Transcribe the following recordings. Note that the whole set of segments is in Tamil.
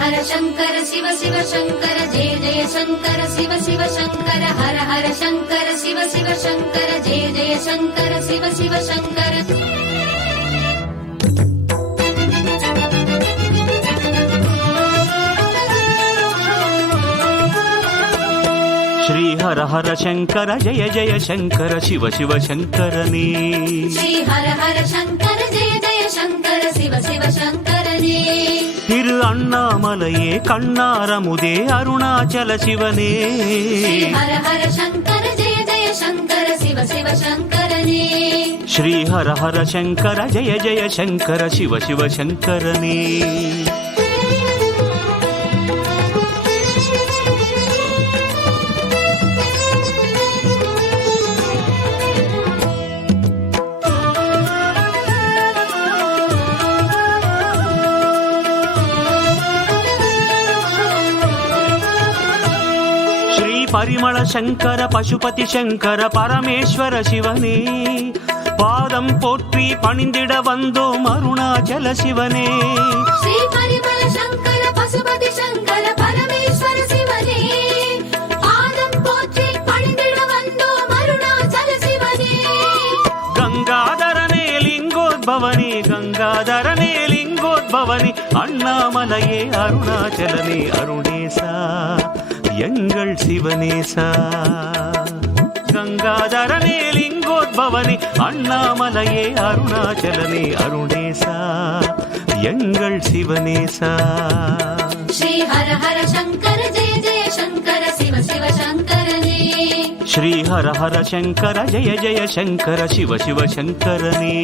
हर शंकर शिव शिव शंकर जय जय शंकर शिव शिव शंकर हर हर शंकर शिव शिव शंकर जय जय शंकर शिव शिव शंकर श्री हर हर शंकर जय जय शंकर शिव शिव शंकरने श्री हर हर शंकर जय जय शंकर शिव शिव शंकरने திரு அண்ணாமலையே கண்ணாரமுதே அருணாச்சல சிவனே श्री हर हर शंकर जय जय शंकर शिव शिव शंकरने श्री हर हर शंकर जय जय शंकर शिव शिव शंकरने परिमल शंकर पशुपति शंकर परमेश्वर शिवने पादम पोट्री पणिंदिड वंदोम अरुणाचल शिवने श्री परिमल शंकर पशुपति शंकर परमेश्वर शिवने पादम पोट्री पणिंदिड वंदोम अरुणाचल शिवने गंगाधरने लिंगोद्भवने गंगाधरने लिंगोद्भवने अण्णामलये अरुणाचलने अरुणेसा எங்கள் சிவனேசா கங்காதரனே லிங்கோத்பவனே அண்ணாமலையே அருணாச்சலனே அருணேசா எங்கள் சிவனேசா श्री हर हर शंकर जय जय शंकर शिव शिव शंकरने श्री हर हर शंकर जय जय शंकर शिव शिव शंकरने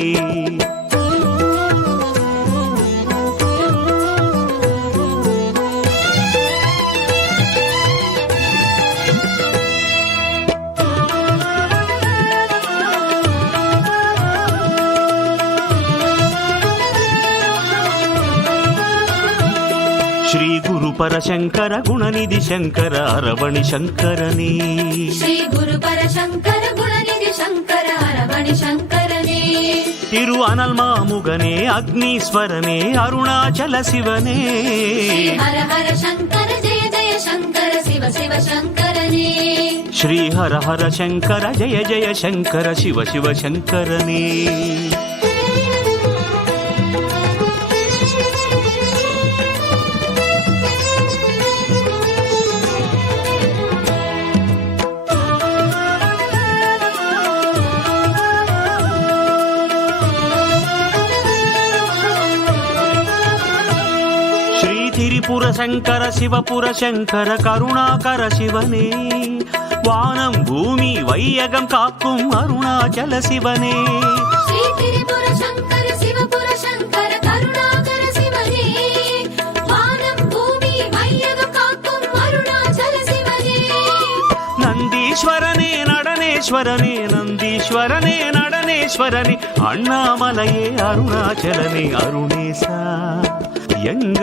श्री गुरुपर शंकर गुणनिधि शंकर अरवणि शंकरने श्री गुरुपर शंकर गुणनिधि शंकर अरवणि शंकरने तिरु अनल्मामुगने अग्नीश्वरने अरुणाचल शिवने श्री हर हर शंकर जय जय शंकर शिव शिव शंकरने श्री हर हर शंकर जय जय शंकर शिव शिव शंकरने திரிபுர சங்கர சிவபுர சங்கர கருணாகர சிவனே வானம் பூமி வையகம் காக்கும் அருணாச்சல சிவனே श्री त्रिपुर शंकर शिवपुर शंकर करुणाकर शिवने वानं भूमि मय्यगं काक्कुम अरुणाचल शिवने நந்தீஸ்வரனே நடனேஸ்வரனே நந்தீஸ்வரனே நடனேஸ்வரனே அண்ணாமலையே அருணாச்சலனே அருணேசா எங்கள்